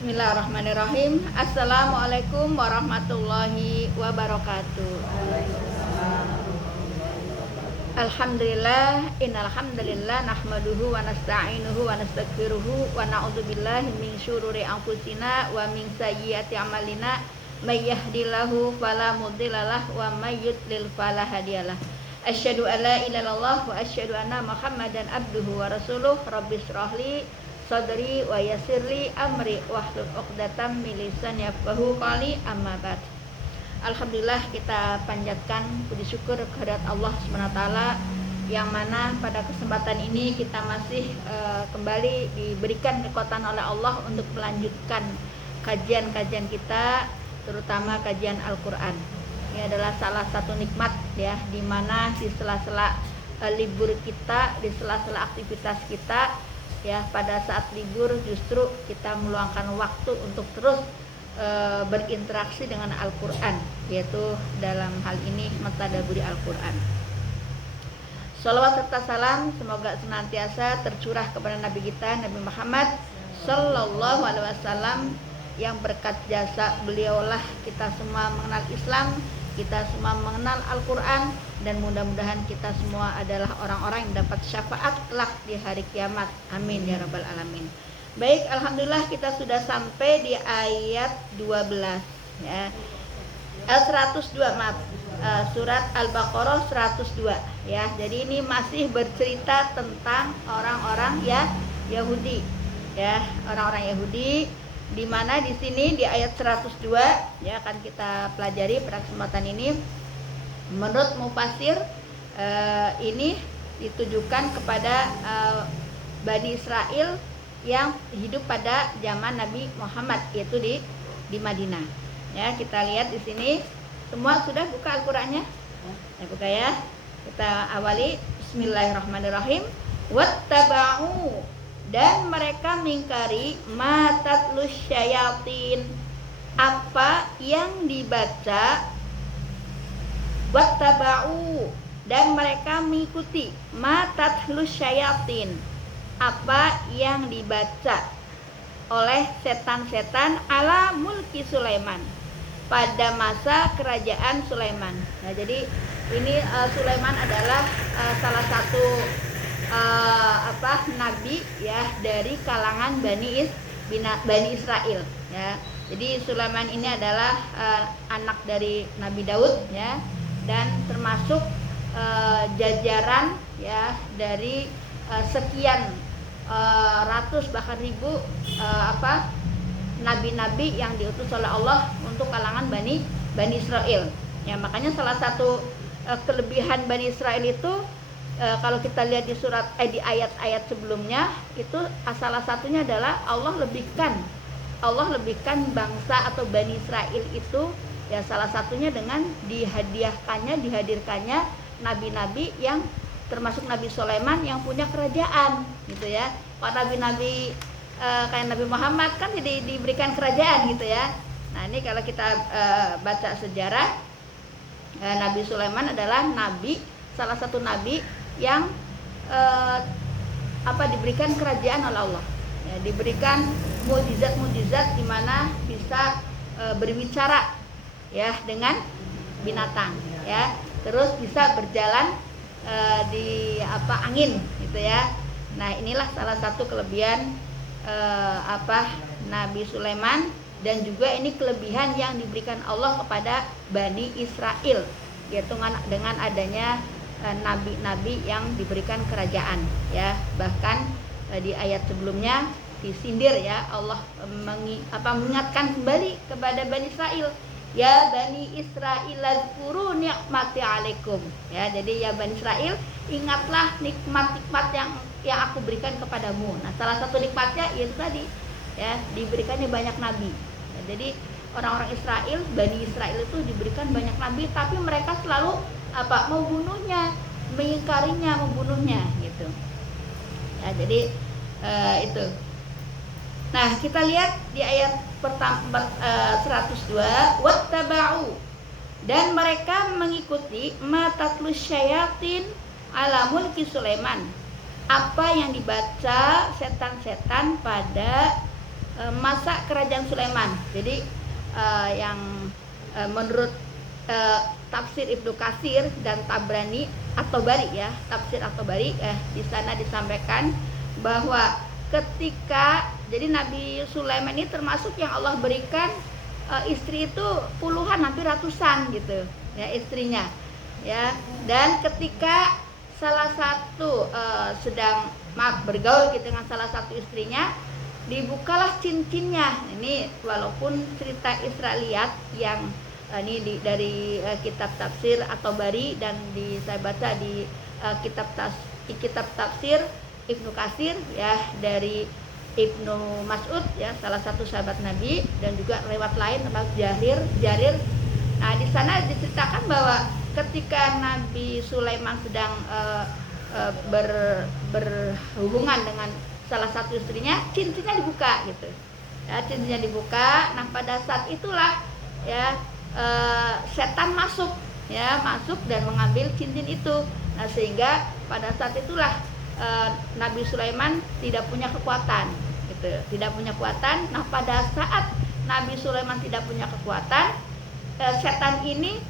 Bismillahirrahmanirrahim. Assalamualaikum warahmatullahi wabarakatuh. Alhamdulillah, innal hamdalillah nahmaduhu wa nasta'inuhu wa nastaghfiruhu wa na'udzubillahi min syururi anfusina wa min sayyiati a'malina. May yahdihillahu fala mudhillalah wa may yudlil fala hadiyalah. Asyhadu an la ilaha illallah wa asyhadu anna Muhammadan abduhu wa rasuluh. Rabbis shrahli sadri wa yassirli amri wahlul 'uqdatam min lisani yafqahu qawli, amma ba'd. Alhamdulillah, kita panjatkan puji syukur kehadirat Allah SWT, yang mana pada kesempatan ini kita masih kembali diberikan kekuatan oleh Allah untuk melanjutkan kajian-kajian kita, terutama kajian Al-Quran. Ini adalah salah satu nikmat ya, di mana di sela-sela libur kita, di sela-sela aktivitas kita ya, pada saat libur justru kita meluangkan waktu untuk terus berinteraksi dengan Al-Quran, yaitu dalam hal ini mentadabburi Al-Quran. Shalawat serta salam semoga senantiasa tercurah kepada Nabi kita, Nabi Muhammad Sallallahu Alaihi Wasallam, yang berkat jasa beliaulah kita semua mengenal Islam, kita semua mengenal Al-Quran, dan mudah-mudahan kita semua adalah orang-orang yang dapat syafaat kelak di hari kiamat. Amin ya rabbal alamin. Baik, alhamdulillah kita sudah sampai di ayat 12 ya. 102 maaf. Surat Al-Baqarah 102 ya. Jadi ini masih bercerita tentang orang-orang ya Yahudi ya, orang-orang Yahudi, di mana di sini di ayat 102 ya akan kita pelajari pada kesempatan ini. Menurut mufasir ini ditujukan kepada Bani Israel yang hidup pada zaman Nabi Muhammad, yaitu di Madinah. Ya, kita lihat di sini. Semua sudah buka Al-Qur'annya? Ya, buka ya. Kita awali. Bismillahirrahmanirrahim. Wattaba'u, dan mereka mengingkari matatlus syayatin, apa yang dibaca. Wattaba'u, dan mereka mengikuti matatlus syayatin, apa yang dibaca oleh setan-setan ala mulki Sulaiman, pada masa kerajaan Sulaiman. Nah, jadi ini Sulaiman adalah salah satu nabi ya dari kalangan Bani Israel ya. Jadi Sulaiman ini adalah anak dari Nabi Daud ya, dan termasuk jajaran ya dari sekian ratus bahkan ribu nabi-nabi yang diutus oleh Allah untuk kalangan Bani Israel ya. Makanya salah satu kelebihan Bani Israel itu kalau kita lihat di ayat-ayat sebelumnya itu, salah satunya adalah Allah lebihkan bangsa atau Bani Israel itu ya, salah satunya dengan dihadirkannya nabi-nabi yang termasuk Nabi Sulaiman yang punya kerajaan gitu ya. Kalau nabi-nabi kayak Nabi Muhammad kan diberikan kerajaan gitu ya. Nah, ini kalau kita baca sejarah, Nabi Sulaiman adalah salah satu nabi yang diberikan kerajaan oleh Allah ya, diberikan mukjizat di mana bisa berbicara ya dengan binatang ya, terus bisa berjalan di angin gitu ya. Nah, inilah salah satu kelebihan Nabi Sulaiman, dan juga ini kelebihan yang diberikan Allah kepada Bani Israel, yaitu dengan adanya nabi-nabi yang diberikan kerajaan ya. Bahkan di ayat sebelumnya disindir ya, Allah mengingatkan kembali kepada Bani Israel, ya Bani Israil azkuru nikmati alaikum ya. Jadi ya Bani Israel, ingatlah nikmat-nikmat yang aku berikan kepadamu. Nah, salah satu nikmatnya itu tadi ya, diberikannya banyak nabi ya. Jadi orang-orang Israel, Bani Israel itu diberikan banyak nabi, tapi mereka selalu membunuhnya, mengingkarinya, membunuhnya gitu ya. Jadi itu. Nah, kita lihat di ayat 102, wattaba'u, dan mereka mengikuti matatlus syayatin ala mulki Sulaiman, apa yang dibaca setan-setan pada masa kerajaan Sulaiman. Jadi yang menurut tafsir Ibnu Katsir dan Tabrani atau Bari ya, tafsir atau Bari di sana disampaikan bahwa ketika jadi Nabi Sulaiman ini termasuk yang Allah berikan istri itu puluhan hampir ratusan gitu ya istrinya ya, dan ketika salah satu sedang bergaul gitu dengan salah satu istrinya, dibukalah cincinnya. Ini walaupun cerita Israiliyat yang ini dari kitab tafsir atau Bari dan saya baca di kitab tafsir Ibnu Katsir ya, dari Ibnu Mas'ud ya, salah satu sahabat Nabi, dan juga lewat lain tentang Jarir. Nah, di sana diceritakan bahwa ketika Nabi Sulaiman sedang berhubungan dengan salah satu istrinya, cincinnya dibuka gitu. Ya, cincinnya dibuka. Nah, pada saat itulah ya setan masuk dan mengambil cincin itu. Nah, sehingga pada saat itulah Nabi Sulaiman tidak punya kekuatan gitu. Tidak punya kekuatan. Nah, pada saat Nabi Sulaiman tidak punya kekuatan, setan ini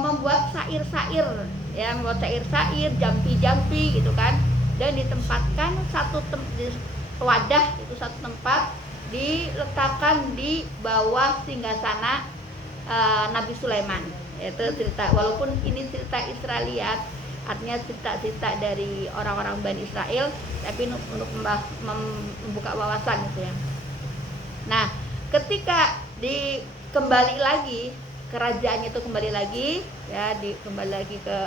membuat sair-sair ya, jampi-jampi gitu kan, dan ditempatkan di wadah itu, satu tempat diletakkan di bawah singgasana Nabi Sulaiman. Itu cerita, walaupun ini cerita Israiliyat, artinya cerita-cerita dari orang-orang Bani Israel, tapi untuk membuka wawasan gitu ya. Nah, ketika kembali lagi kerajaannya itu kembali lagi ke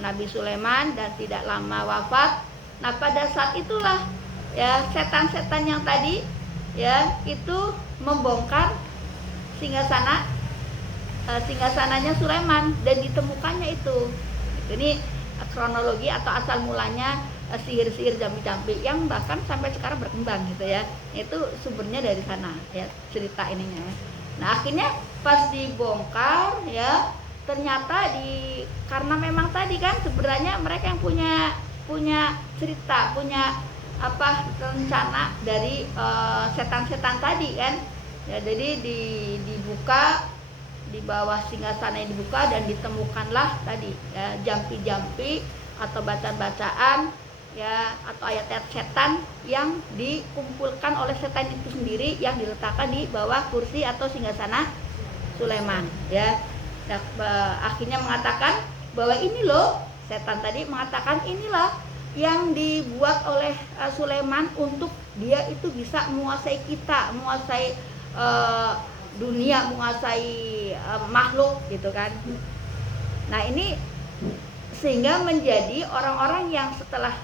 Nabi Sulaiman dan tidak lama wafat. Nah, pada saat itulah ya setan-setan yang tadi ya itu membongkar singgasananya Sulaiman dan ditemukannya itu. Ini kronologi atau asal mulanya sihir-sihir jampi-jampi yang bahkan sampai sekarang berkembang gitu ya. Itu sumbernya dari sana ya, cerita ininya. Nah, akhirnya pas dibongkar ya, ternyata karena memang tadi kan sebenarnya mereka yang punya cerita, punya rencana dari setan-setan tadi kan ya. Jadi dibuka di bawah singgasana yang dibuka dan ditemukanlah tadi ya jampi-jampi atau bacaan-bacaan ya, atau ayat-ayat setan yang dikumpulkan oleh setan itu sendiri yang diletakkan di bawah kursi atau singgasana Sulaiman ya. Nah, akhirnya mengatakan bahwa ini loh, setan tadi mengatakan inilah yang dibuat oleh Sulaiman untuk dia itu bisa menguasai kita, menguasai dunia, menguasai makhluk gitu kan. Nah, ini sehingga menjadi orang-orang yang setelah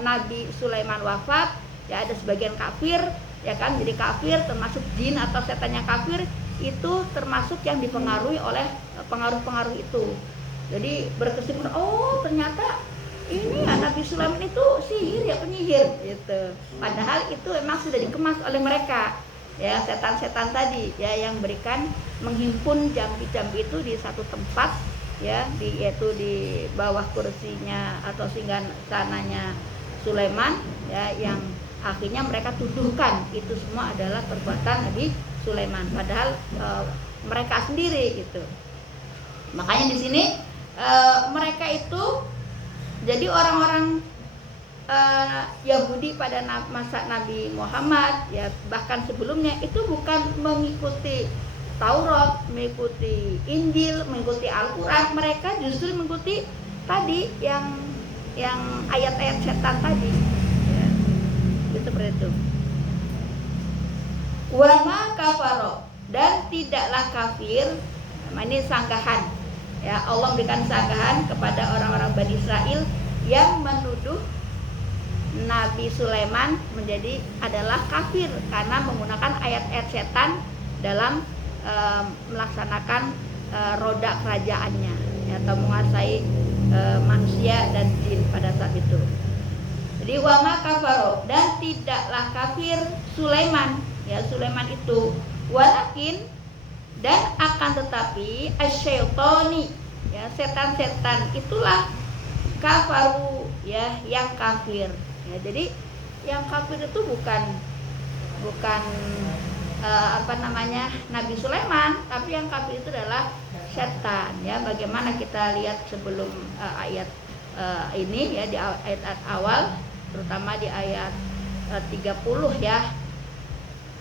Nabi Sulaiman wafat ya, ada sebagian kafir ya kan, jadi kafir termasuk jin atau setan yang kafir itu termasuk yang dipengaruhi oleh pengaruh-pengaruh itu. Jadi berkesimpulan, oh ternyata ini ya Nabi Sulaiman itu sihir ya, penyihir gitu. Padahal itu memang sudah dikemas oleh mereka ya, setan-setan tadi ya, yang menghimpun jambi-jambi itu di satu tempat ya, yaitu di bawah kursinya atau singgasananya Sulaiman ya, yang akhirnya mereka tuduhkan itu semua adalah perbuatan Nabi Sulaiman, padahal mereka sendiri gitu. Makanya di sini mereka itu jadi orang-orang Yahudi pada masa Nabi Muhammad ya, bahkan sebelumnya itu bukan mengikuti Taurat, mengikuti Injil, mengikuti Al-Quran. Mereka justru mengikuti tadi yang ayat-ayat setan tadi ya. Itu seperti itu. Wama kafaro, dan tidaklah kafir. Ini sanggahan ya, Allah memberikan sanggahan kepada orang-orang Bani Israel yang menuduh Nabi Sulaiman adalah kafir karena menggunakan ayat-ayat setan dalam melaksanakan roda kerajaannya ya, atau menguasai manusia dan jin pada saat itu. Jadi wama kafaro, dan tidaklah kafir Sulaiman ya, Sulaiman itu, walakin, dan akan tetapi asyaitoni ya, setan-setan itulah kafaru ya, yang kafir ya. Jadi yang kafir itu bukan Nabi Sulaiman, tapi yang kafir itu adalah setan ya. Bagaimana kita lihat sebelum ayat ini ya, di ayat awal, terutama di ayat 30 ya.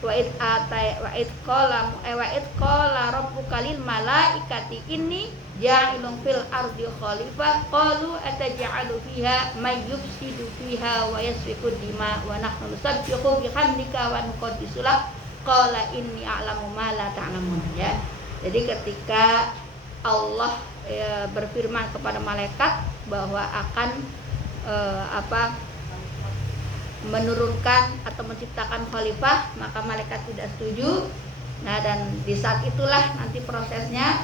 Wa id qala rabbuka lil malaikati inni ja'ilun fil ardi khalifah qalu ataj'alu fiha may yufsidu fiha wa yasfiku dima wa nahnu nusabbihu bihamdika wa nuqaddisu lak qala inni a'lamu ma la ta'lamun ya. Jadi ketika Allah berfirman kepada malaikat bahwa akan menurunkan atau menciptakan khalifah, maka malaikat tidak setuju. Nah, dan di saat itulah nanti prosesnya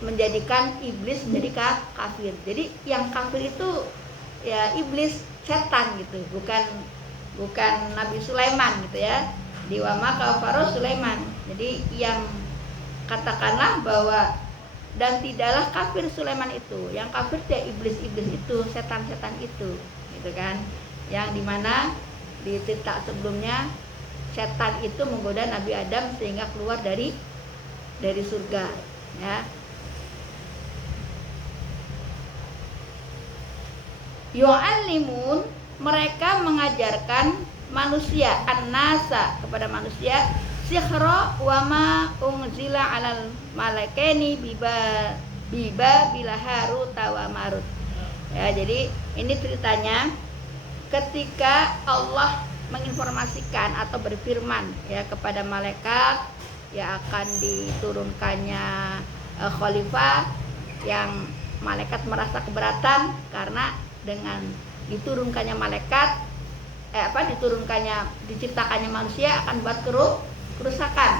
menjadikan iblis menjadi kafir. Jadi yang kafir itu ya iblis, setan gitu, bukan Nabi Sulaiman gitu ya. Di wama kafara Sulaiman. Jadi yang katakanlah bahwa dan tidaklah kafir Sulaiman itu, yang kafir ya iblis-iblis itu, setan-setan itu gitu kan. Yang dimana di cerita sebelumnya setan itu menggoda Nabi Adam sehingga keluar dari surga ya. Yu'allimun, mereka mengajarkan manusia, an-nasa, kepada manusia, sihra wa ma unzila 'alal malaikaini biba bila Harut wa Marut ya. Jadi ini ceritanya ketika Allah menginformasikan atau berfirman ya kepada malaikat ya akan diturunkannya khalifah, yang malaikat merasa keberatan karena dengan diturunkannya malaikat diciptakannya manusia akan buat kerusakan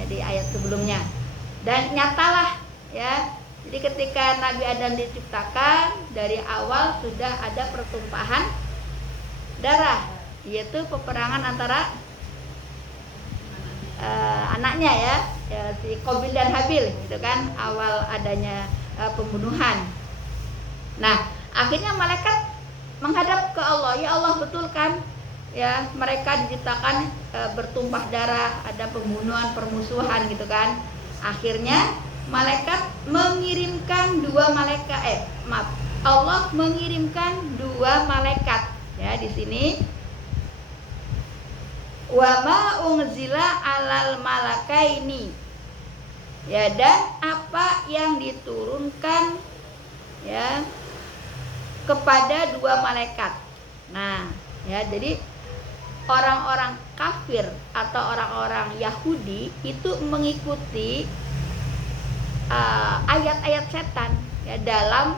ya, di ayat sebelumnya. Dan nyatalah ya, jadi ketika Nabi Adam diciptakan, dari awal sudah ada pertumpahan darah, yaitu peperangan antara anaknya ya, si Qabil dan Habil gitu kan, awal adanya pembunuhan. Nah, akhirnya malaikat menghadap ke Allah, ya Allah, betul kan ya mereka diciptakan bertumpah darah, ada pembunuhan, permusuhan gitu kan. Akhirnya malaikat mengirimkan Allah mengirimkan dua malaikat ya. Di sini wa ma unzila 'alal malakaini ya, dan apa yang diturunkan ya kepada dua malaikat. Nah ya, jadi orang-orang kafir atau orang-orang Yahudi itu mengikuti ayat-ayat setan ya dalam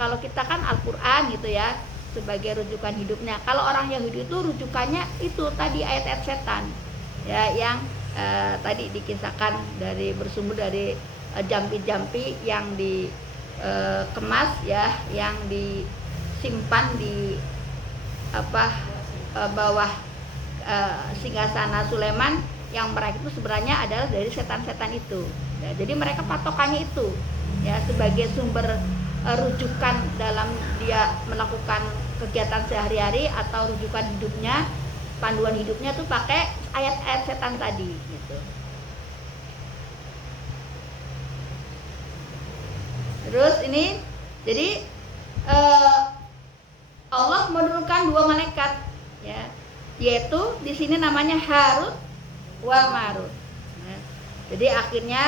kalau kita kan Al-Qur'an gitu ya sebagai rujukan hidupnya. Kalau orang Yahudi itu rujukannya itu tadi ayat-ayat setan ya, yang tadi dikisahkan bersumber dari jampi-jampi yang dikemas ya, yang disimpan di bawah singgasana Sulaiman, yang mereka itu sebenarnya adalah dari setan-setan itu ya. Jadi mereka patokannya itu ya sebagai sumber rujukan dalam dia melakukan kegiatan sehari-hari atau rujukan hidupnya, panduan hidupnya tuh pakai ayat-ayat setan tadi gitu. Terus ini jadi Allah menurunkan dua malaikat ya, yaitu di sini namanya Harut wa Marut ya. Jadi akhirnya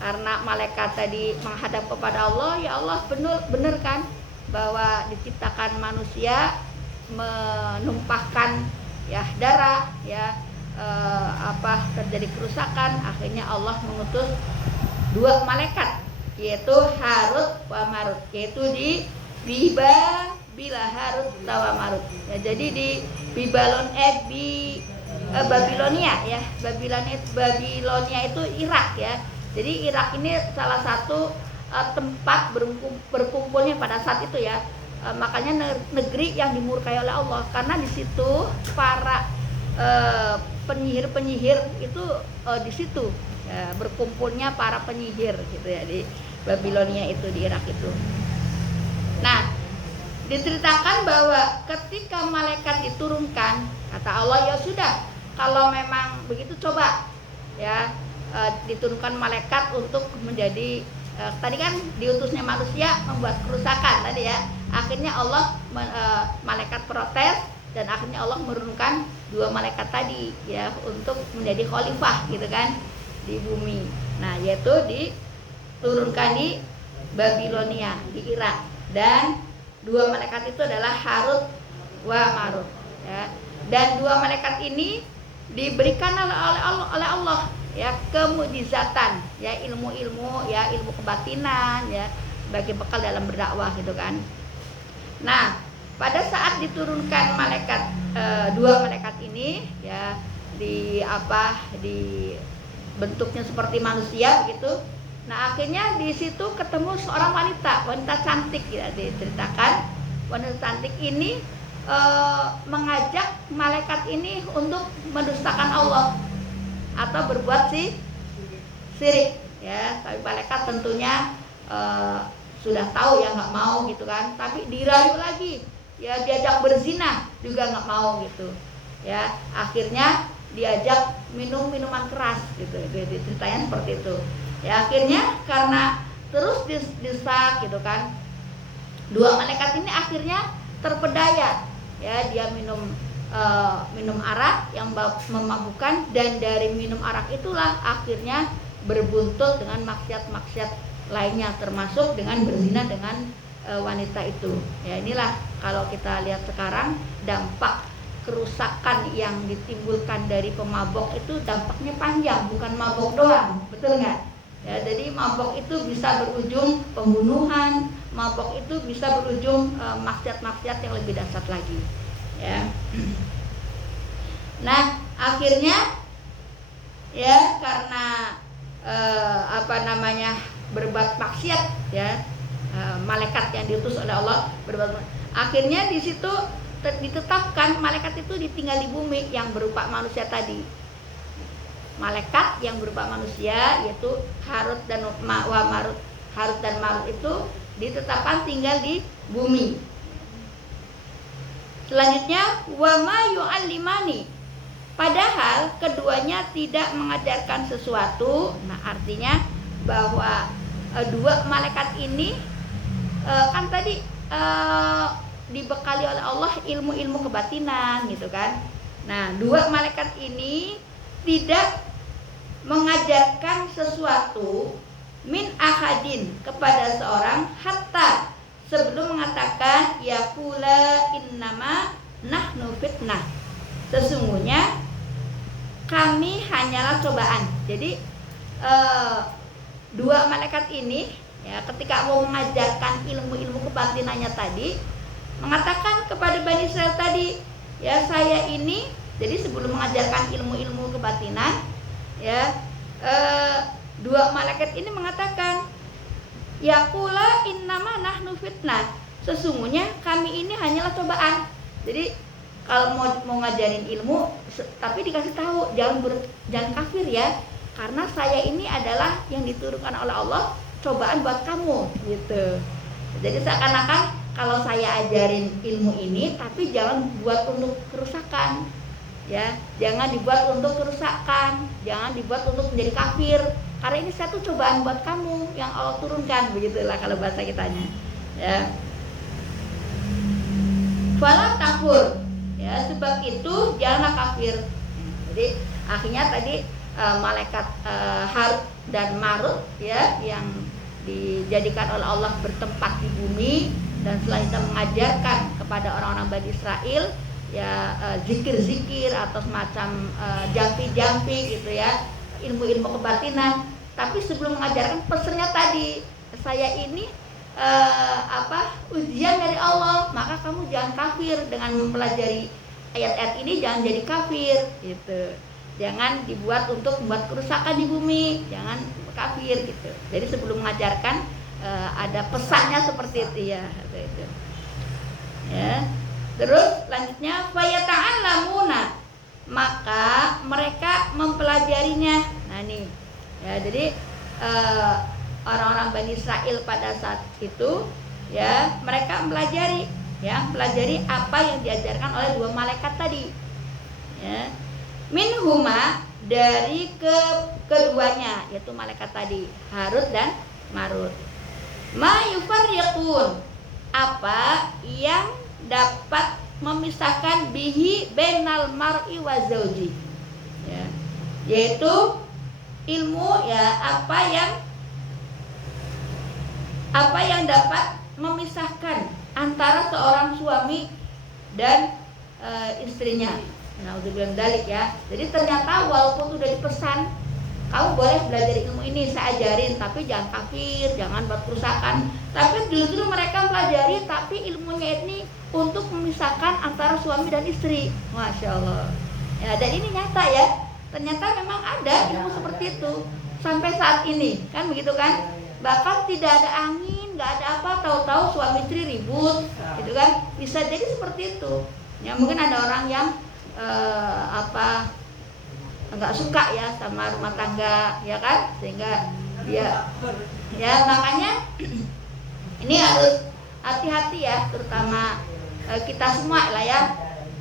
karena malaikat tadi menghadap kepada Allah, ya Allah, benar kan bahwa diciptakan manusia menumpahkan ya darah ya, terjadi kerusakan. Akhirnya Allah mengutus dua malaikat, yaitu Harut wa Marut, yaitu di bila Harut wa Marut ya. Jadi di Babilonia ya, Babilonia itu Irak ya. Jadi Irak ini salah satu tempat berkumpulnya pada saat itu ya. Makanya negeri yang dimurkai oleh Allah, karena di situ para penyihir itu di situ ya, berkumpulnya para penyihir gitu ya, di Babilonia itu, di Irak itu. Nah, diceritakan bahwa ketika malaikat diturunkan, kata Allah, ya sudah, kalau memang begitu coba ya diturunkan malaikat untuk menjadi tadi kan diutusnya manusia membuat kerusakan tadi ya. Akhirnya Allah malaikat protes dan akhirnya Allah menurunkan 2 malaikat tadi ya untuk menjadi khalifah gitu kan di bumi. Nah, yaitu diturunkan di Babilonia di Irak, dan 2 malaikat itu adalah Harut wa Marut ya. Dan 2 malaikat ini diberikan oleh Allah ya kemukjizatan ya, ilmu-ilmu ya, ilmu kebatinan ya, sebagai bekal dalam berdakwah gitu kan. Nah, pada saat diturunkan malaikat 2 malaikat ini ya di bentuknya seperti manusia gitu. Nah, akhirnya di situ ketemu seorang wanita cantik ya, diceritakan wanita cantik ini mengajak malaikat ini untuk mendustakan Allah atau berbuat syirik ya. Tapi malaikat tentunya sudah tahu ya nggak mau gitu kan, tapi dirayu lagi ya, diajak berzina juga nggak mau gitu ya. Akhirnya diajak minum minuman keras gitu, ceritanya seperti itu ya. Akhirnya karena terus didesak gitu kan, 2 malaikat ini akhirnya terpedaya ya, dia minum arak yang memabukkan, dan dari minum arak itulah akhirnya berbuntut dengan maksiat-maksiat lainnya, termasuk dengan berzina dengan wanita itu ya. Inilah kalau kita lihat sekarang dampak kerusakan yang ditimbulkan dari pemabok itu dampaknya panjang, bukan mabok doang, betul nggak ya. Jadi mabok itu bisa berujung pembunuhan, mabok itu bisa berujung maksiat-maksiat yang lebih dahsyat lagi ya. Nah, akhirnya ya karena berbuat maksiat ya, malaikat yang diutus oleh Allah berbuat, akhirnya di situ ditetapkan malaikat itu ditinggal di bumi yang berupa manusia tadi. Malaikat yang berupa manusia yaitu Harut dan Marut. Harut dan Marut itu ditetapkan tinggal di bumi. Selanjutnya wa ma yu'allimani, padahal keduanya tidak mengajarkan sesuatu. Nah, artinya bahwa 2 malaikat ini kan tadi dibekali oleh Allah ilmu-ilmu kebatinan gitu kan. Nah, 2 malaikat ini tidak mengajarkan sesuatu min ahadin kepada seorang hatta sebelum mengatakan yaqula innama nahnu fitnah, sesungguhnya kami hanyalah cobaan. Jadi 2 malaikat ini ya ketika mau mengajarkan ilmu-ilmu kebatinannya tadi mengatakan kepada Bani Israel tadi ya, saya ini jadi sebelum mengajarkan ilmu-ilmu kebatinan ya 2 malaikat ini mengatakan yaqula innama nahnu fitnah, sesungguhnya kami ini hanyalah cobaan. Jadi kalau mau ngajarin ilmu tapi dikasih tahu jangan kafir ya, karena saya ini adalah yang diturunkan oleh Allah cobaan buat kamu gitu. Jadi seakan-akan kalau saya ajarin ilmu ini tapi jangan buat untuk kerusakan ya, jangan dibuat untuk kerusakan, jangan dibuat untuk menjadi kafir, karena ini satu cobaan buat kamu yang Allah turunkan, begitulah kalau bahasa kitanya ya. Fala takfur ya, sebab itu janganlah kafir. Jadi akhirnya tadi malaikat Harut dan Marut ya yang dijadikan oleh Allah bertempat di bumi dan selanjutnya mengajarkan kepada orang-orang Bani Israel ya zikir-zikir atau semacam jampi-jampi gitu ya, ilmu-ilmu kebatinan. Tapi sebelum mengajarkan pesannya tadi, saya ini ujian dari Allah, maka kamu jangan kafir dengan mempelajari ayat-ayat ini, jangan jadi kafir gitu. Jangan dibuat untuk membuat kerusakan di bumi, jangan kafir gitu. Jadi sebelum mengajarkan ada pesannya seperti itu ya, itu. Ya. Terus lanjutnya fayata'allamuna, maka mereka mempelajarinya. Nah ini ya, jadi orang-orang Bani Israel pada saat itu ya mereka pelajari apa yang diajarkan oleh 2 malaikat tadi ya. minhuma dari keduanya, yaitu malaikat tadi, Harut dan Marut. Ma yufarriqun, apa yang dapat memisahkan bihi bainal mar'i wa zauji, ya, yaitu ilmu, ya, apa yang dapat memisahkan antara seorang suami dan istrinya. Naudzubillah dalik, ya. Jadi ternyata walaupun sudah dipesan, kamu boleh belajar ilmu ini, saya ajarin, tapi jangan kafir, jangan buat kerusakan. Tapi dulu mereka pelajari, tapi ilmunya ini untuk memisahkan antara suami dan istri. Masya Allah. Ya, dan ini nyata, ya. Ternyata memang ada ilmu seperti itu sampai saat ini, kan begitu kan? Bahkan tidak ada angin, nggak ada apa, tahu-tahu suami istri ribut, gitu kan? Bisa jadi seperti itu. Ya, mungkin ada orang yang nggak suka, ya, sama rumah tangga, ya kan, sehingga dia, ya, makanya ini harus hati-hati, ya, terutama kita semua lah, ya,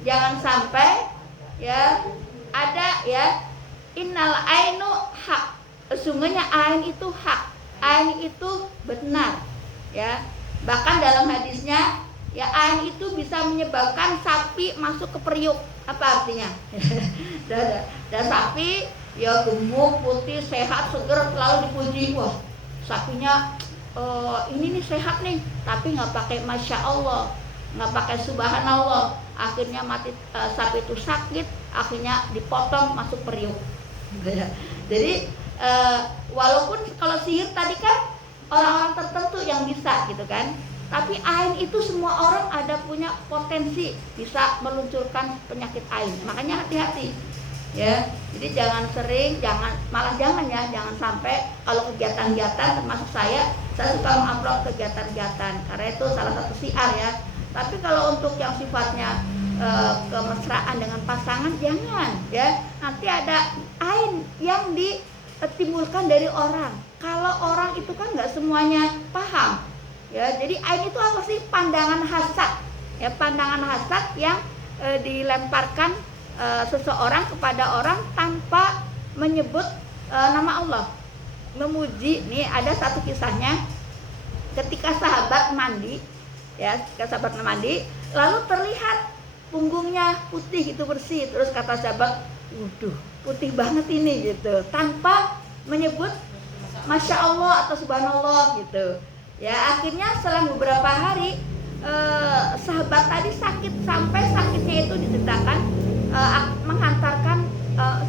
jangan sampai, ya, ada, ya, innal ainu hak, sesungguhnya ain itu hak, ain itu benar, ya, bahkan dalam hadisnya, ya, ain itu bisa menyebabkan sapi masuk ke periuk. Apa artinya? dan sapi, ya, gemuk, putih, sehat, seger, selalu dipuji. Wah, sapinya ini nih sehat nih, tapi nggak pakai masya Allah, nggak pakai subhanallah, akhirnya mati. Sapi itu sakit, akhirnya dipotong masuk periuk. Jadi walaupun kalau sihir tadi kan orang-orang tertentu yang bisa, gitu kan, tapi ain itu semua orang ada punya potensi bisa meluncurkan penyakit ain. Makanya hati-hati, ya. Jadi jangan sering, jangan sampai kalau kegiatan-kegiatan, termasuk saya suka mengupload kegiatan-kegiatan karena itu salah satu syiar, ya. Tapi kalau untuk yang sifatnya kemesraan dengan pasangan, jangan, ya. Nanti ada ain yang ditimbulkan dari orang. Kalau orang itu kan nggak semuanya paham, ya. Jadi ain itu apa sih? Pandangan hasad, ya, pandangan hasad yang dilemparkan seseorang kepada orang tanpa menyebut nama Allah, memuji. Nih ada satu kisahnya, ketika sahabat mandi, ya, lalu terlihat punggungnya putih gitu, bersih. Terus kata sahabat, waduh, putih banget ini, gitu, tanpa menyebut masya Allah atau subhanallah, gitu. Ya, akhirnya setelah beberapa hari sahabat tadi sakit, sampai sakitnya itu diceritakan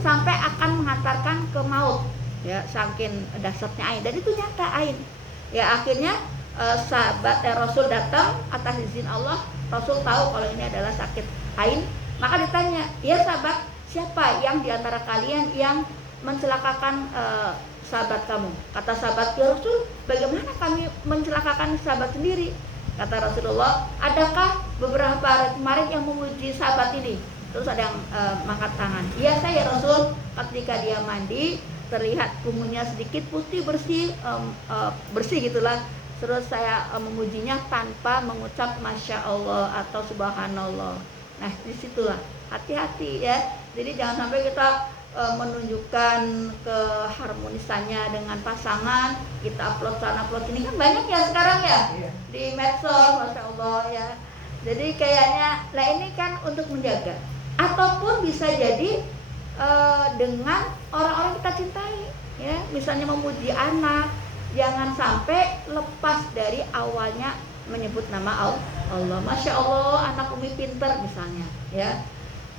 sampai akan menghantarkan ke maut, ya, saking dahsyatnya ain. Dan itu nyata ain. Ya, akhirnya sahabat Rasul datang atas izin Allah. Rasul tahu kalau ini adalah sakit ain, maka ditanya, ya sahabat, siapa yang diantara kalian yang mencelakakan sahabat kamu? Kata sahabat, ya Rasul, bagaimana kami mencelakakan sahabat sendiri? Kata Rasulullah, adakah beberapa hari kemarin yang memuji sahabat ini? Terus ada yang mengangkat tangan. Iya saya, Rasul. Ketika dia mandi, terlihat punggungnya sedikit putih, bersih, bersih gitulah. Terus saya memujinya tanpa mengucap masya Allah atau subhanallah. Nah, disitulah hati-hati, ya. Jadi jangan sampai kita menunjukkan keharmonisannya dengan pasangan, kita upload sana upload ini, kan banyak ya sekarang, ya, di medsos, masya Allah, ya. Jadi kayaknya, lah ini kan untuk menjaga, ataupun bisa jadi dengan orang-orang kita cintai, ya, misalnya memuji anak, jangan sampai lepas dari awalnya menyebut nama Allah. Masya Allah, anak Umi pinter misalnya, ya.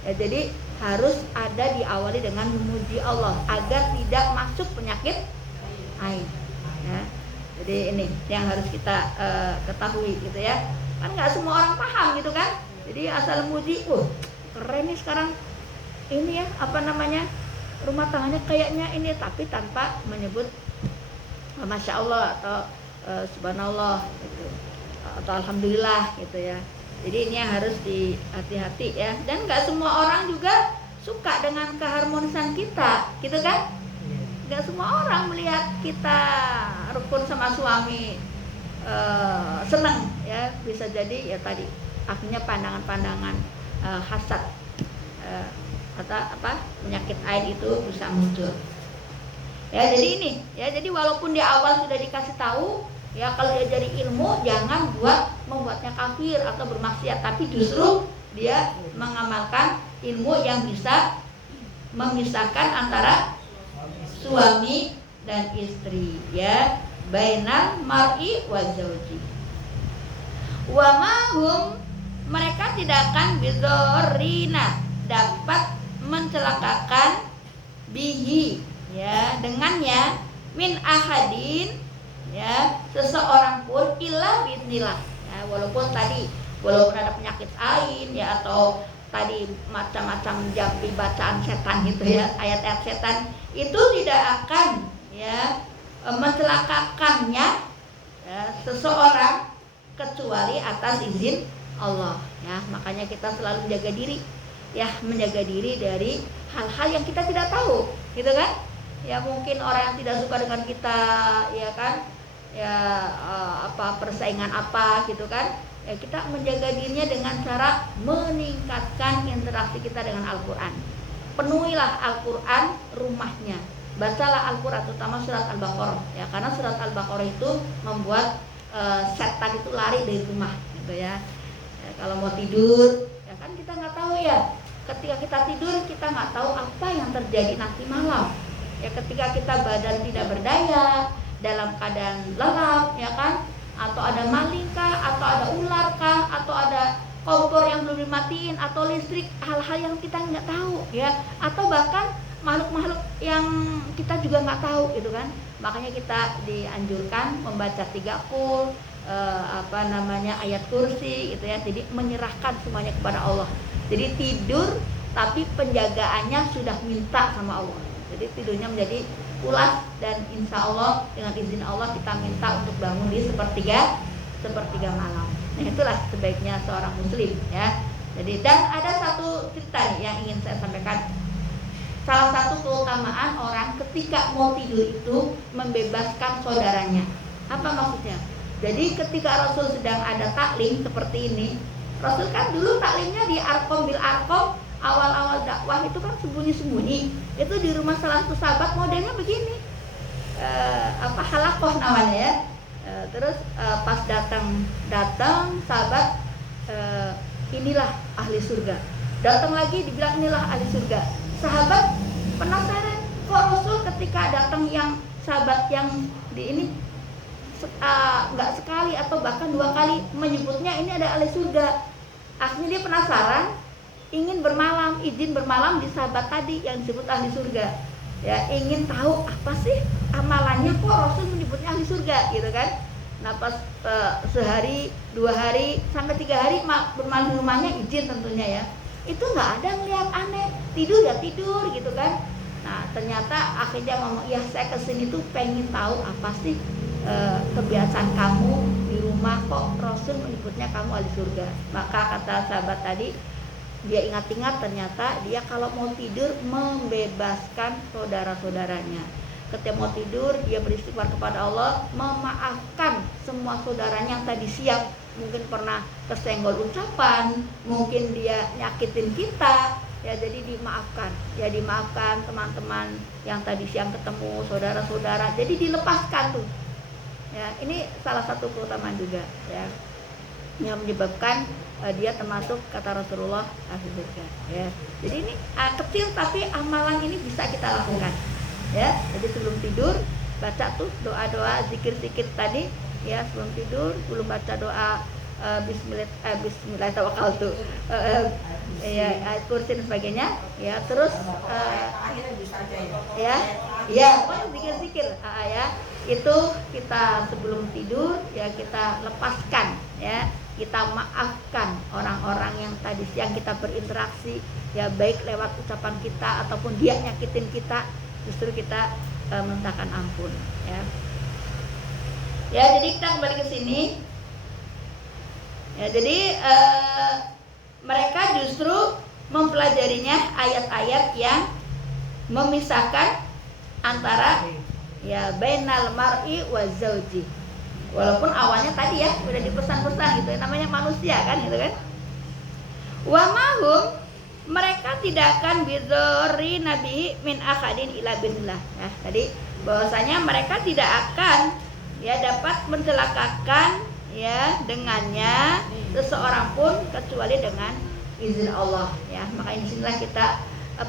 Ya, jadi harus ada diawali dengan memuji Allah agar tidak masuk penyakit ain, ya. Jadi ini yang harus kita ketahui, gitu, ya. Kan nggak semua orang paham, gitu kan. Jadi asal memuji, keren nih sekarang ini, ya, apa namanya, rumah tangganya kayaknya ini, tapi tanpa menyebut masya Allah atau subhanallah, gitu, atau alhamdulillah, gitu, ya. Jadi ini yang harus hati-hati, ya. Dan nggak semua orang juga suka dengan keharmonisan kita, gitu kan? Nggak semua orang melihat kita rukun sama suami senang, ya. Bisa jadi, ya, tadi akhirnya pandangan-pandangan hasad atau penyakit ain itu bisa muncul. Ya, jadi ini ya, jadi walaupun di awal sudah dikasih tahu ya, kalau dia jadi ilmu jangan membuatnya kafir atau bermaksiat, tapi justru dia mengamalkan ilmu yang bisa memisahkan antara suami dan istri, ya, bainal mar'i wa zauji. Wa mahum, mereka tidak akan bidzorina, dapat mencelakakan bihi, ya, dengannya, min ahadin, ya, seseorang pun illa biidznillah, ya, walaupun ada penyakit ain, ya, atau tadi macam-macam jampi bacaan setan gitu ya, ayat-ayat setan itu tidak akan, ya, mencelakakannya, ya, seseorang kecuali atas izin Allah, ya. Makanya kita selalu menjaga diri dari hal-hal yang kita tidak tahu, gitu kan? Ya, mungkin orang yang tidak suka dengan kita, ya kan, ya, persaingan apa gitu kan, ya, kita menjaga dirinya dengan cara meningkatkan interaksi kita dengan Al-Quran. Penuhilah Al-Quran rumahnya, bacalah Al-Quran, terutama surat Al-Baqarah, ya, karena surat Al-Baqarah itu membuat setan itu lari dari rumah, gitu ya. Ya, kalau mau tidur, ya kan, kita nggak tahu ya, ketika kita tidur kita nggak tahu apa yang terjadi nanti malam. Ya, ketika kita badan tidak berdaya, dalam keadaan lelap, ya kan, atau ada maling kah, atau ada ular kah, atau ada kompor yang belum dimatiin, atau listrik, hal-hal yang kita nggak tahu, ya, atau bahkan makhluk-makhluk yang kita juga nggak tahu, gitu kan. Makanya kita dianjurkan membaca 30 ayat kursi, gitu ya. Jadi menyerahkan semuanya kepada Allah. Jadi tidur tapi penjagaannya sudah minta sama Allah. Jadi tidurnya menjadi pulas, dan insya Allah dengan izin Allah kita minta untuk bangun di sepertiga malam. Nah, itulah sebaiknya seorang muslim, ya. Jadi, dan ada satu cerita yang ingin saya sampaikan. Salah satu keutamaan orang ketika mau tidur itu membebaskan saudaranya. Apa maksudnya? Jadi ketika Rasul sedang ada taklim seperti ini, Rasul kan dulu taklimnya di Arqam bil Arqam, awal-awal dakwah itu kan sembunyi-sembunyi. Itu di rumah salah satu sahabat modelnya begini, halakoh namanya, ya. Terus pas datang sahabat, inilah ahli surga. Datang lagi dibilang inilah ahli surga. Sahabat penasaran, kok Rasul ketika datang yang sahabat yang di ini nggak sekali atau bahkan 2 kali menyebutnya ini ada ahli surga. Akhirnya dia penasaran, ingin bermalam, izin bermalam di sahabat tadi yang disebut ahli surga, ya, ingin tahu apa sih amalannya kok Rasul menyebutnya ahli surga, gitu kan. Nah, pas sehari, 2 hari, sampai 3 hari bermalam di rumahnya, izin tentunya, ya, itu nggak ada ngeliat aneh, tidur ya tidur, gitu kan. Nah, ternyata akhirnya ngomong, ya, saya kesini tuh pengen tahu apa sih kebiasaan kamu di rumah, kok Rasul menyebutnya kamu ahli surga. Maka kata sahabat tadi, dia ingat-ingat, ternyata dia kalau mau tidur membebaskan saudara-saudaranya. Ketika mau tidur, dia beristighfar kepada Allah, memaafkan semua saudaranya yang tadi siang mungkin pernah kesenggol ucapan, mungkin dia nyakitin kita, ya, jadi dimaafkan. Ya, dimaafkan teman-teman yang tadi siang ketemu, saudara-saudara, jadi dilepaskan tuh. Ya, ini salah satu keutamaan juga, ya, yang menyebabkan dia termasuk, kata Rasulullah, ahli surga, ya. Jadi ini kecil tapi amalan ini bisa kita lakukan, ya. Jadi sebelum tidur baca tuh doa-doa, zikir-zikir tadi, ya, sebelum tidur belum baca doa bismillah tawakkaltu, ya, kursi dan sebagainya, ya. Terus zikir-zikir, ya, itu kita sebelum tidur, ya, kita lepaskan, ya, kita maafkan orang-orang yang tadi siang kita berinteraksi, ya, baik lewat ucapan kita ataupun dia nyakitin kita, justru kita mintakan ampun, ya. Ya, jadi kita kembali ke sini. Ya, jadi mereka justru mempelajarinya ayat-ayat yang memisahkan antara, ya, bainal mar'i wa zauji. Walaupun awalnya tadi, ya, udah dipesan-pesan gitu, namanya manusia kan, gitu kan. Wa mahum, mereka tidak akan bidzori nabi min akadin ila billah. Ya, tadi bahwasanya mereka tidak akan ya dapat mencelakakan ya dengannya seseorang pun kecuali dengan izin Allah ya. Makanya disinilah kita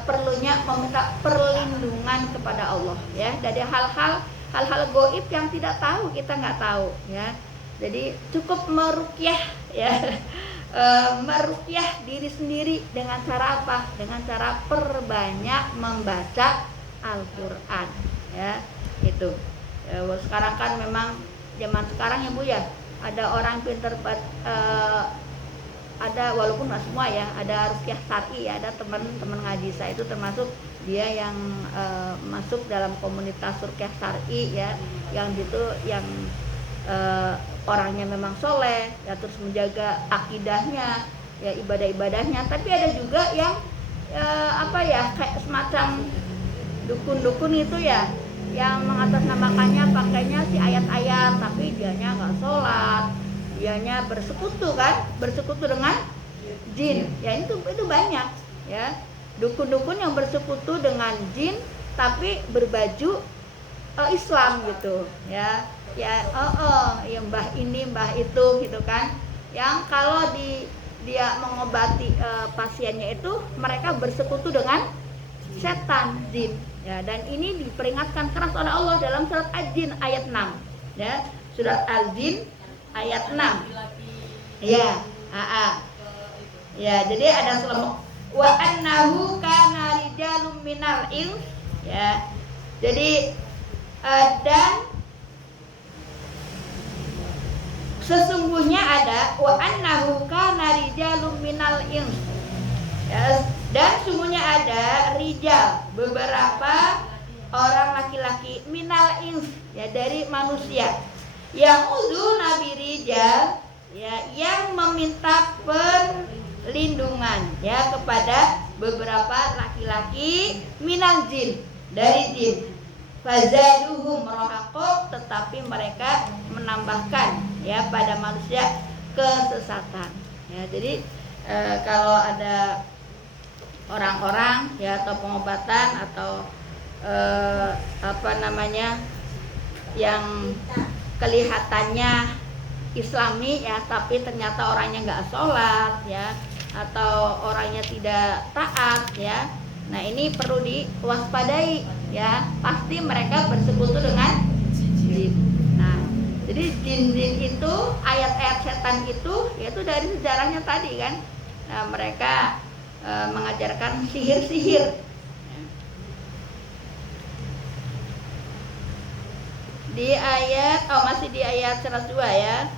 perlunya meminta perlindungan kepada Allah ya dari hal-hal goib yang tidak tahu, kita nggak tahu ya. Jadi cukup meruqyah ya. Meruqyah diri sendiri dengan cara apa? Dengan cara perbanyak membaca Al-Qur'an ya. Itu. Sekarang kan memang zaman sekarang ya Bu ya, ada orang pinter ada, walaupun nggak semua ya, ada ruqyah syar'i ya, ada teman-teman ngaji saya itu termasuk dia yang masuk dalam komunitas ruqyah syar'i ya, yang itu yang orangnya memang soleh ya, terus menjaga akidahnya ya, ibadah-ibadahnya. Tapi ada juga yang apa ya, kayak semacam dukun-dukun itu ya, yang mengatasnamakannya pakainya si ayat-ayat, tapi dianya nggak sholat, dianya bersekutu dengan jin ya. Itu banyak ya, dukun-dukun yang bersekutu dengan jin tapi berbaju Islam gitu ya. Ya mbah ini mbah itu gitu kan, yang kalau dia mengobati pasiennya itu mereka bersekutu dengan setan, jin ya. Dan ini diperingatkan keras oleh Allah dalam surat Al-Jin ayat 6 ya, surat Al-Jin ayat 6 ya. Ya, jadi ada selama wa annahu kana rijalun minal ins ya. Jadi dan sesungguhnya ada wa annahu kana rijalun minal ins ya, dan sungguhnya ada rijal, beberapa orang laki-laki, minal ins ya, dari manusia, yang uzu nabi rijal ya, yang meminta perlindungan ya kepada beberapa laki-laki, minal jin, dari jin. Fazaduhum rohaqo, tetapi mereka menambahkan ya pada manusia kesesatan ya. Jadi kalau ada orang-orang ya, atau pengobatan atau apa namanya, yang kelihatannya Islami ya, tapi ternyata orangnya nggak sholat ya, atau orangnya tidak taat ya. Nah, ini perlu diwaspadai ya, pasti mereka bersekutu dengan jin. Nah, jadi jin-jin itu, ayat-ayat setan itu, yaitu dari sejarahnya tadi kan. Nah, mereka mengajarkan sihir-sihir. Di ayat, masih di ayat 102 ya.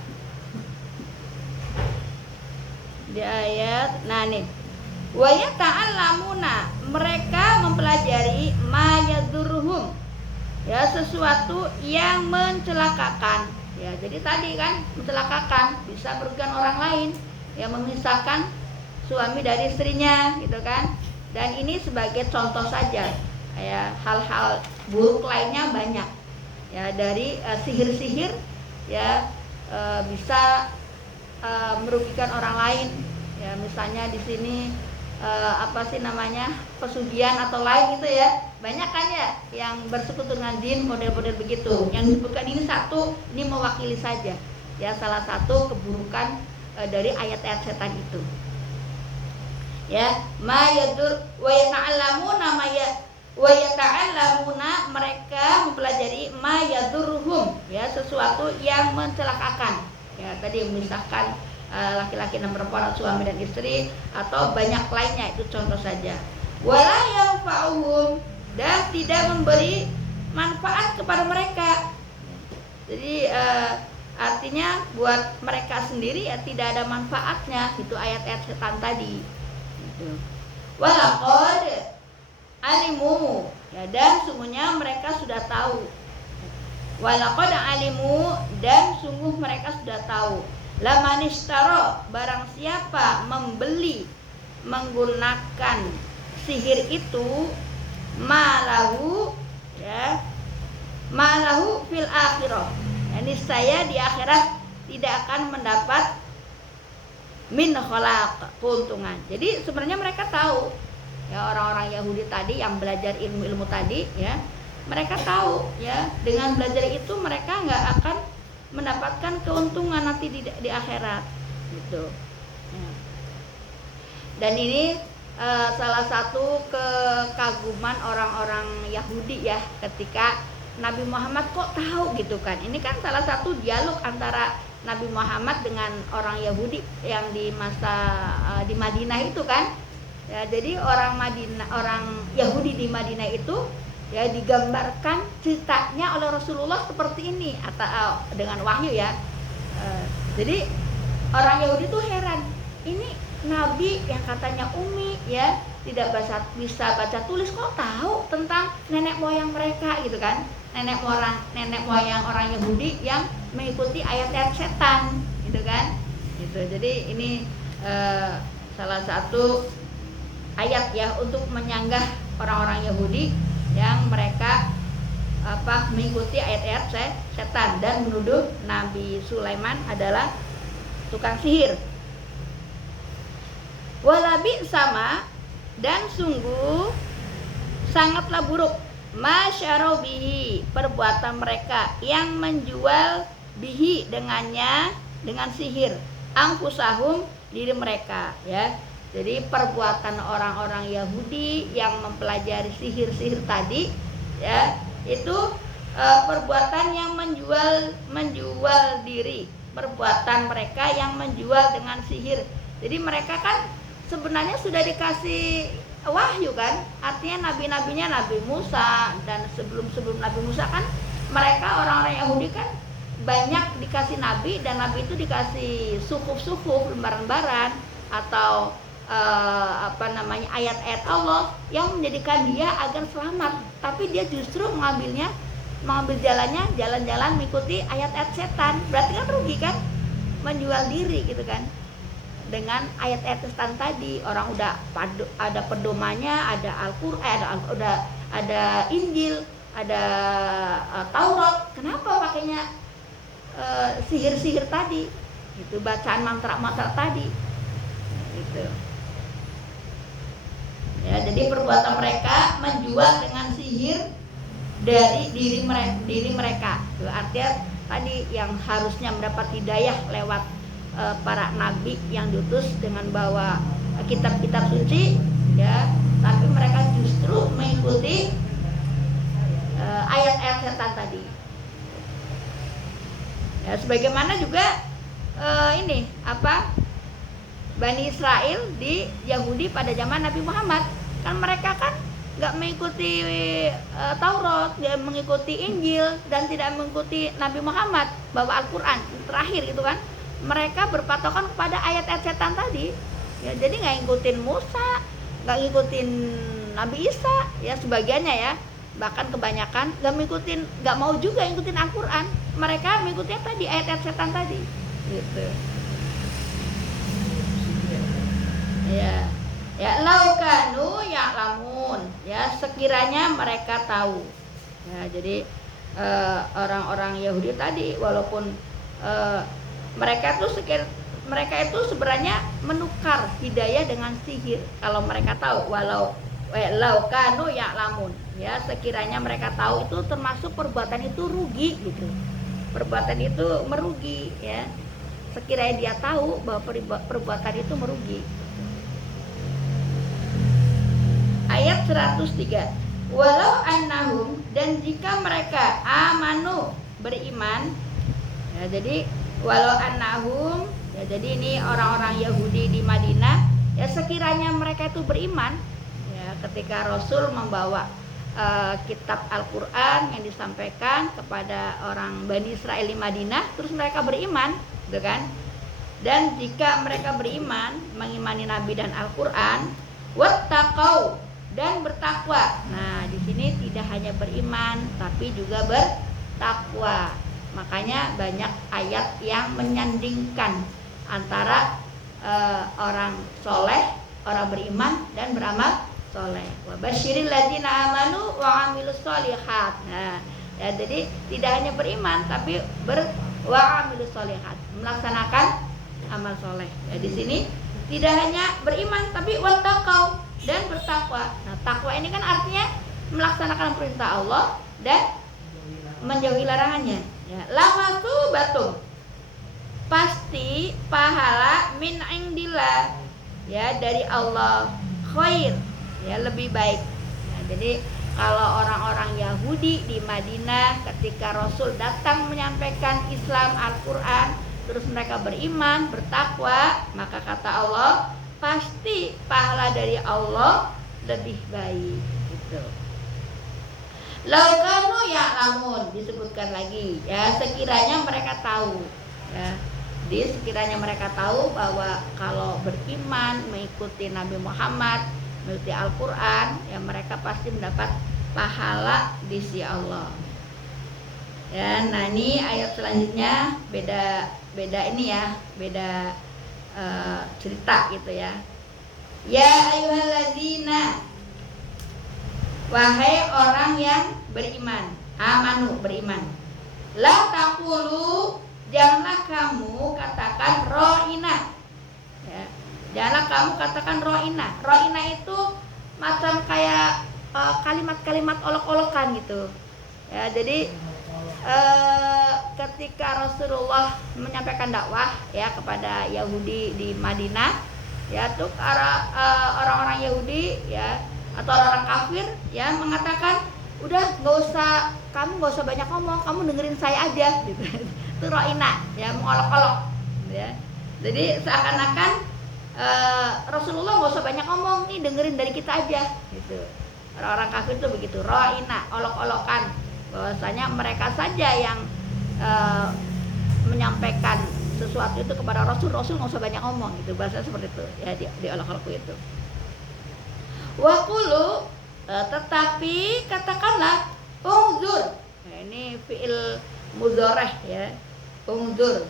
Di ayat, nah nih, wa yata'allamuna, mereka mempelajari ma yadurruhum ya, sesuatu yang mencelakakan ya. Jadi tadi kan mencelakakan, bisa merugikan orang lain ya, memisahkan suami dari istrinya gitu kan. Dan ini sebagai contoh saja ya, hal-hal buruk lainnya banyak ya, dari sihir-sihir ya, bisa merugikan orang lain ya. Misalnya di sini apa sih namanya, pesugihan atau lain gitu ya, banyak kan ya yang bersekutu dengan jin, model-model begitu. Yang disebutkan ini satu, ini mewakili saja ya, salah satu keburukan dari ayat-ayat setan itu ya. Ma yadur wa yata'allamuna wa yata'allamuna, mereka mempelajari ma yadurruhum ya, sesuatu yang mencelakakan ya. Tadi memisahkan laki-laki dan perempuan, suami dan istri, atau banyak lainnya, itu contoh saja. Wala yanfa'uhum, dan tidak memberi manfaat kepada mereka. Jadi artinya buat mereka sendiri ya tidak ada manfaatnya, itu ayat-ayat setan tadi gitu. Walaqad alimu ya, dan sungguhnya mereka sudah tahu. Walaqad alimu, dan sungguh mereka sudah tahu. Lamanistaro, barang siapa membeli menggunakan sihir itu, malahu ya, malahu fil akhirah, ini saya di akhirat tidak akan mendapat min khalaq, keuntungan. Jadi sebenarnya mereka tahu ya, orang-orang Yahudi tadi yang belajar ilmu-ilmu tadi ya, mereka tahu ya, dengan belajar itu mereka nggak akan mendapatkan keuntungan nanti di akhirat gitu ya. Dan ini salah satu kekaguman orang-orang Yahudi ya, ketika Nabi Muhammad kok tahu gitu kan. Ini kan salah satu dialog antara Nabi Muhammad dengan orang Yahudi yang di masa di Madinah itu kan ya. Jadi orang Yahudi di Madinah itu ya digambarkan ceritanya oleh Rasulullah seperti ini atau dengan wahyu ya. Jadi orang Yahudi tuh heran, ini Nabi yang katanya ummi ya, tidak bisa baca tulis, kok tahu tentang nenek moyang mereka gitu kan. Nenek moyang orang Yahudi yang mengikuti ayat-ayat setan gitu kan gitu. Jadi ini salah satu ayat ya untuk menyanggah orang-orang Yahudi yang mereka mengikuti ayat-ayat setan dan menuduh Nabi Sulaiman adalah tukang sihir. Walabi sama, dan sungguh sangatlah buruk masyaraw bihi, perbuatan mereka yang menjual bihi dengannya, dengan sihir, angfusahum, diri mereka ya. Jadi perbuatan orang-orang Yahudi yang mempelajari sihir-sihir tadi ya, itu perbuatan yang menjual diri, perbuatan mereka yang menjual dengan sihir. Jadi mereka kan sebenarnya sudah dikasih wahyu kan, artinya nabi-nabinya Nabi Musa, dan sebelum Nabi Musa kan mereka orang-orang Yahudi kan banyak dikasih nabi, dan nabi itu dikasih sukuf-sukuf, lembaran-lembaran atau ayat-ayat Allah yang menjadikan dia agar selamat, tapi dia justru mengambil jalan-jalan mengikuti ayat-ayat setan. Berarti kan rugi kan, menjual diri gitu kan. Dengan ayat-ayat setan tadi, orang udah ada pedomannya, ada Al-Qur'an, ada Injil, ada Taurat, kenapa pakainya sihir-sihir tadi? Itu bacaan mantra-mantra tadi. Gitu. Ya, jadi perbuatan mereka menjual dengan sihir dari diri mereka. Itu artinya tadi yang harusnya mendapat hidayah lewat para nabi yang diutus dengan bawa kitab-kitab suci ya, tapi mereka justru mengikuti ayat-ayat setan tadi ya. Sebagaimana juga Bani Israel di Yahudi pada zaman Nabi Muhammad, kan mereka kan nggak mengikuti Taurat, dia mengikuti Injil dan tidak mengikuti Nabi Muhammad bawa Al-Quran terakhir gitu kan. Mereka berpatokan kepada ayat-ayat setan tadi ya, jadi nggak ngikutin Musa, nggak ngikutin Nabi Isa ya, sebagiannya ya, bahkan kebanyakan nggak mau juga ngikutin Al-Quran. Mereka mengikuti tadi ayat-ayat setan tadi gitu ya. Laukanu ya'lamun ya, sekiranya mereka tahu ya. Jadi orang-orang Yahudi tadi walaupun mereka itu sebenarnya menukar hidayah dengan sihir. Kalau mereka tahu, laukanu ya'lamun ya, sekiranya mereka tahu, itu termasuk perbuatan itu rugi gitu. Perbuatan itu merugi ya, sekiranya dia tahu bahwa perbuatan itu merugi. Ayat 103, walau annahum, dan jika mereka amanu, beriman ya. Jadi walau annahum ya, jadi ini orang-orang Yahudi di Madinah ya, sekiranya mereka itu beriman ya, ketika Rasul membawa kitab Al-Quran yang disampaikan kepada orang Bani Israel di Madinah, terus mereka beriman gitu kan. Dan jika mereka beriman, mengimani Nabi dan Al-Quran, wattaqau, dan bertakwa. Nah, di sini tidak hanya beriman tapi juga bertakwa. Makanya banyak ayat yang menyandingkan antara orang soleh, orang beriman dan beramal soleh. Wa basyiril ladzina amanu wa amilus sholihat. Nah, ya, jadi tidak hanya beriman tapi wa amilus sholihat, melaksanakan amal soleh. Ya, di sini tidak hanya beriman tapi wattaqau dan bertakwa. Nah, takwa ini kan artinya melaksanakan perintah Allah dan menjauhi larangannya. Ya, lawatu batum, pasti pahala min indillah, ya dari Allah, khair, ya lebih baik. Nah, jadi kalau orang-orang Yahudi di Madinah ketika Rasul datang menyampaikan Islam, Al-Quran, terus mereka beriman, bertakwa, maka kata Allah pasti pahala dari Allah lebih baik gitu. Laukanu ya'lamun, disebutkan lagi, ya sekiranya mereka tahu, ya. Jadi sekiranya mereka tahu bahwa kalau beriman, mengikuti Nabi Muhammad, mengikuti Al-Quran, ya mereka pasti mendapat pahala di sisi Allah. Ya, nah ini ayat selanjutnya beda ini ya, beda cerita gitu ya. Ya ayyuhalladzina, wahai orang yang beriman, amanu, beriman. La taqulu, janganlah kamu katakan ro'ina, ya. Janganlah kamu katakan ro'ina. Ro'ina itu macam kayak kalimat-kalimat olok-olokan gitu. Ya, jadi ketika Rasulullah menyampaikan dakwah ya kepada Yahudi di Madinah, ya tuh orang-orang Yahudi ya atau orang kafir ya mengatakan, udah kamu nggak usah banyak ngomong, kamu dengerin saya aja gitu. Itu ro'ina, ya mengolok-olok ya. Jadi seakan-akan Rasulullah nggak usah banyak ngomong, nih dengerin dari kita aja gitu. Orang-orang kafir itu begitu, ro'ina, olok-olokan, bahwasanya mereka saja yang menyampaikan sesuatu itu kepada Rasul nggak usah banyak ngomong gitu, bahasa seperti itu ya, di olok-olok itu. Waqulu, tetapi katakanlah, ungzur. Nah, ini fiil mudhoreh ya, ungzur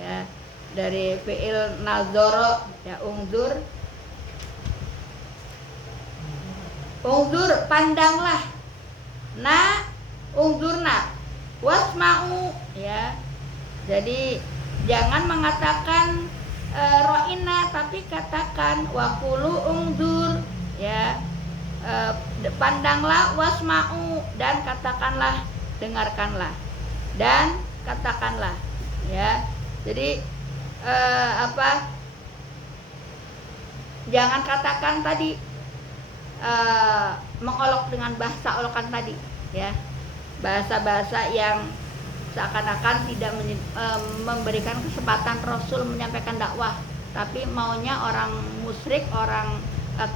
ya, dari fiil nazoro ya, ungzur. Ungzur, pandanglah. Na, ungzurna, wasma'u ya. Jadi jangan mengatakan ro'ina, tapi katakan waqulu ungzur ya, pandanglah, wasma'u, dan katakanlah, dengarkanlah, dan katakanlah ya. Jadi jangan katakan tadi mengolok dengan bahasa olokan tadi ya, bahasa-bahasa yang seakan-akan tidak memberikan kesempatan Rasul menyampaikan dakwah, tapi maunya orang musyrik, orang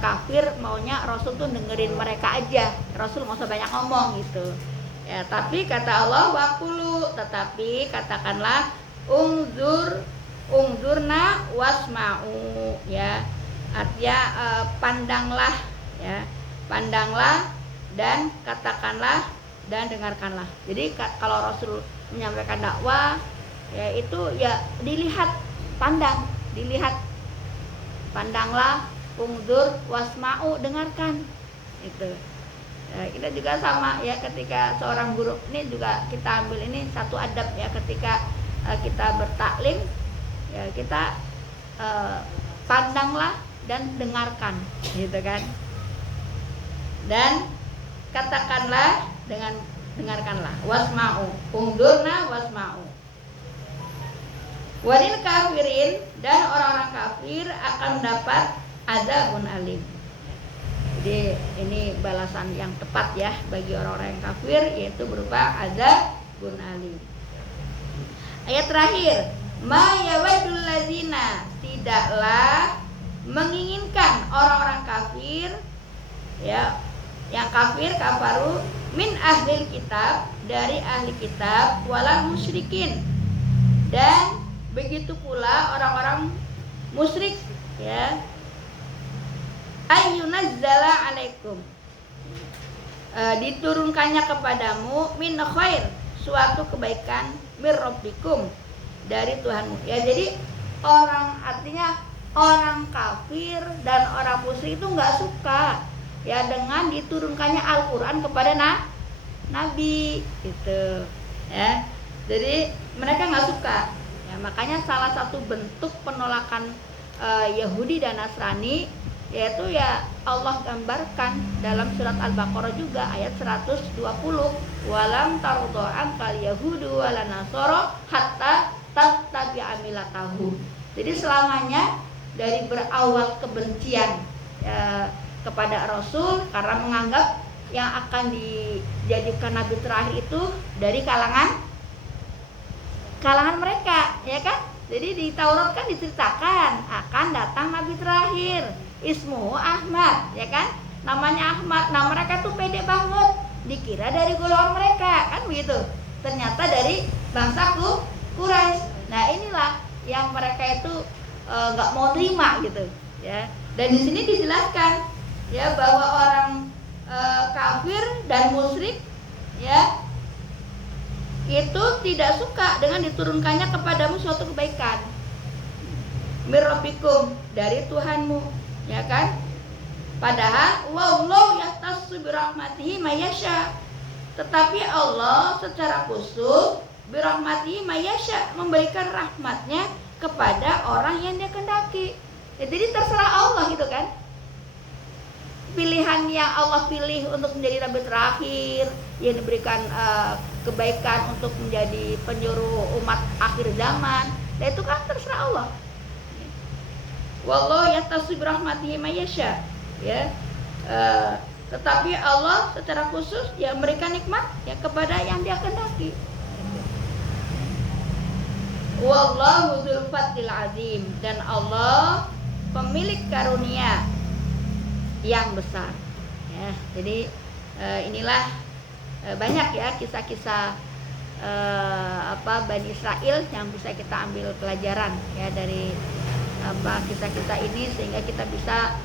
kafir, maunya Rasul tuh dengerin mereka aja, Rasul nggak usah banyak ngomong gitu ya. Tapi kata Allah, waqulu, tetapi katakanlah, ungzurna wasma'u ya, artinya pandanglah ya, pandanglah dan katakanlah dan dengarkanlah. Jadi kalau Rasul menyampaikan dakwah ya, itu ya dilihat, pandanglah, ungzur, wasma'u, dengarkan itu ya. Kita juga sama ya, ketika seorang guru, ini juga kita ambil ini satu adab ya, ketika kita bertaklim ya, kita pandanglah dan dengarkan gitu kan, dan katakanlah dengan dengarkanlah, wasma'u, ungzurna wasma'u. Walil kafirin, dan orang-orang kafir akan mendapat adzabun alim. Jadi ini balasan yang tepat ya bagi orang-orang yang kafir, yaitu berupa adzabun alim. Ayat terakhir, ma yawadul ladzina, tidaklah menginginkan orang-orang kafir ya, yang kafir, kafaru, min ahlil kitab, dari ahli kitab, walal musyrikin, dan begitu pula orang-orang musyrik ya, ayyunazzala alaikum, diturunkannya kepadamu, min khair, suatu kebaikan, mir rabbikum, dari Tuhanmu ya. Jadi artinya orang kafir dan orang musyrik itu nggak suka ya dengan diturunkannya Al-Quran kepada Nabi gitu ya. Jadi mereka nggak suka Ya, makanya salah satu bentuk penolakan Yahudi dan Nasrani yaitu ya Allah gambarkan dalam surat Al-Baqarah juga ayat 120, walam tardo ankal yahudu wala nasoro hatta tattabi'a millatahum. Jadi selamanya dari berawal kebencian kepada Rasul karena menganggap yang akan dijadikan nabi terakhir itu dari kalangan mereka, ya kan? Jadi di Taurat kan diceritakan akan datang nabi terakhir, ismuhu Ahmad, ya kan? Namanya Ahmad. Nah, mereka tuh pede banget, dikira dari golongan mereka, kan begitu. Ternyata dari bangsa Quraisy. Nah, inilah yang mereka itu nggak mau terima gitu, ya. Dan di sini dijelaskan ya bahwa orang kafir dan musyrik ya itu tidak suka dengan diturunkannya kepadamu suatu kebaikan mirrabbikum, dari Tuhanmu, ya kan? Padahal wallahu yahtassu birahmatihi mayasya, tetapi Allah secara khusus birahmatihi mayasya, memberikan rahmatnya kepada orang yang dia kehendaki. Ya, jadi terserah Allah gitu kan. Pilihan yang Allah pilih untuk menjadi nabi terakhir, yang diberikan kebaikan untuk menjadi penjuru umat akhir zaman, dan itu kan terserah Allah. Wallahu yahtassu birahmatihi mayasya, ya. Tetapi Allah secara khusus ya memberikan nikmat ya kepada yang dia kehendaki. Wallahu dzul fadlil azim, dan Allah pemilik karunia yang besar, ya. Jadi inilah banyak ya kisah-kisah Bani Israel yang bisa kita ambil pelajaran ya dari kisah-kisah ini, sehingga kita bisa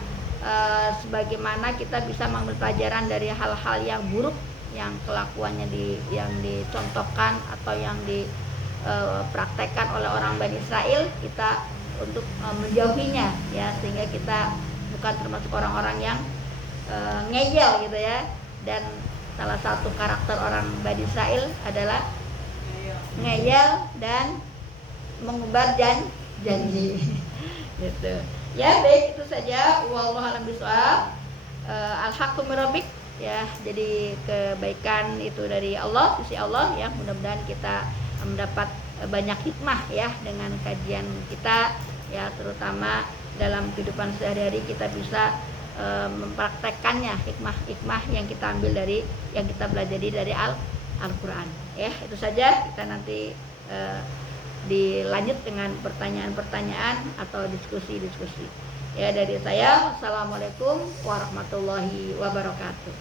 sebagaimana kita bisa mengambil pelajaran dari hal-hal yang buruk yang kelakuannya yang dicontohkan atau yang dipraktekkan oleh orang Bani Israel, kita untuk menjauhinya ya, sehingga kita bukan termasuk orang-orang yang ngeyel gitu ya. Dan salah satu karakter orang Bani Israel adalah ngeyel dan mengubar janji gitu. Ya, baik, itu saja. Wallahu a'lam bishawab. Al-haqqu mir rabbik, ya. Jadi kebaikan itu dari Allah, sisi Allah ya. Mudah-mudahan kita mendapat banyak hikmah ya dengan kajian kita ya, terutama dalam kehidupan sehari-hari kita bisa mempraktekkannya, hikmah yang kita ambil dari yang kita pelajari dari Al-Quran ya. Itu saja, kita nanti dilanjut dengan pertanyaan-pertanyaan atau diskusi ya dari saya. Assalamualaikum warahmatullahi wabarakatuh.